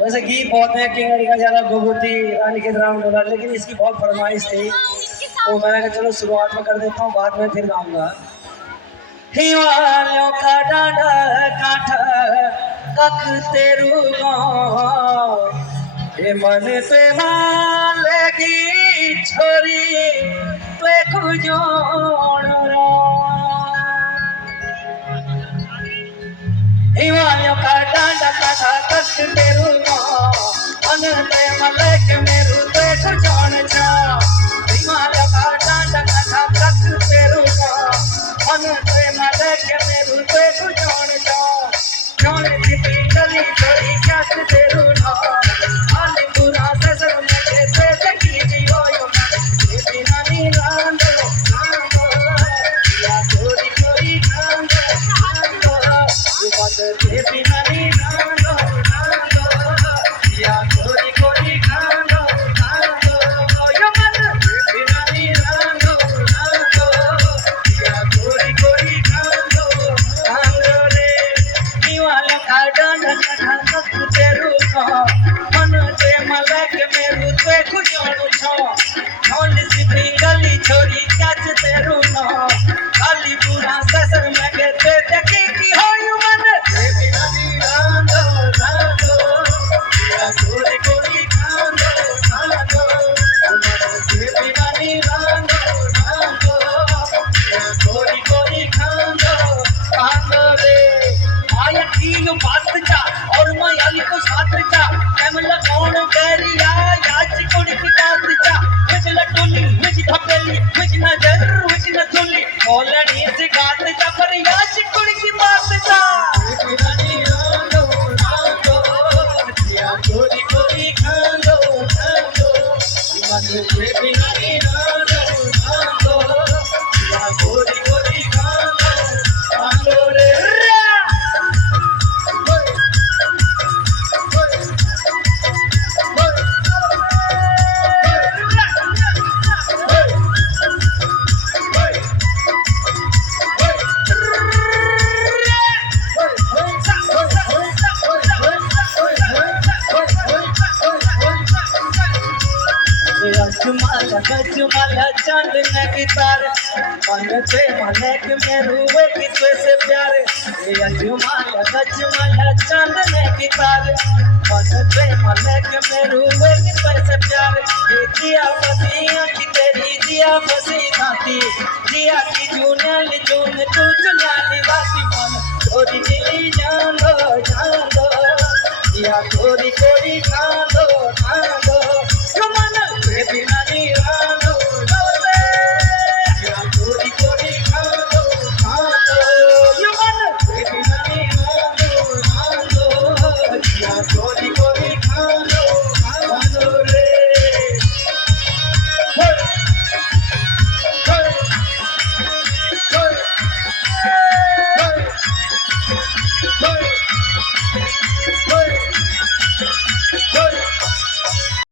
वैसे गीत बहुत है, किंगरी का ज्यादा गोगुती रानी के राम डोला, लेकिन इसकी बहुत फरमाइश थी तो मैंने कहा चलो शुरुआत में कर देता हूँ, बाद में फिर गाऊंगा। हिवालों का डांडा काठा कख तेरू गाँव हे मन पे मालेगी छोरी पे खुजोड़ हिवालों का डांडा काठा कख तेरू गाँव मन पे मलक मेरू पे खुजोड़ जा हिवालों का डांडा काठा कख तेरू गाँव मन पे मलक मेरू पे खुजोड़ जा जाने की गली छोरी क्या तेरू ना आले पूरा ससुर मुझे से तकी जीवो यो ये बिना नी रांदो रांदो या छोरी छोरी रांदो रांदो ये बात ये बिना नी रांदो रांदो या छोरी छोरी रांदो रांदो यो बात ये बिना नी रांदो रांदो या छोरी छोरी रांदो रांदो रे निवाला का डांडा काठा कख तेरू का मन ते मलक मेरू ते खुजोड़ छो ढोल सिटी गली छोरी काच तेरू ना खाली पूरा ससुर में के ते तकी की होयु मन ते बिना नी रांदो रांदो या छोरी कोरी खांदो खांदो ते बिना नी रांदो रांदो या छोरी कोरी खांदो खांदो रे आया तीन बात जा और मैं अली को साथ जा एमला कौन करिया याच कोड़ी की बात जा मुझ लटोली मुझ थपेली मुझ नजर मुझ नथुली ओलड़ी से गात जा पर याच कोड़ी की बात जा बिरानी रांदो रांदो या कोरी कोरी खांदो खांदो मन के बिरानी रांदो रांदो या कोरी कोरी खांदो खांदो रे गजमाला चांद ने गिटार मन से मलक में रूए कितने से प्यार ये अजमाला गजमाला चांद ने गिटार मन से मलक में रूए कितने से प्यार ये दिया बसिया की तेरी दिया बसी खाती दिया की जूनल जून तू जुलाली वासी मन छोरी नीली जान दो या छोरी कोरी खान दो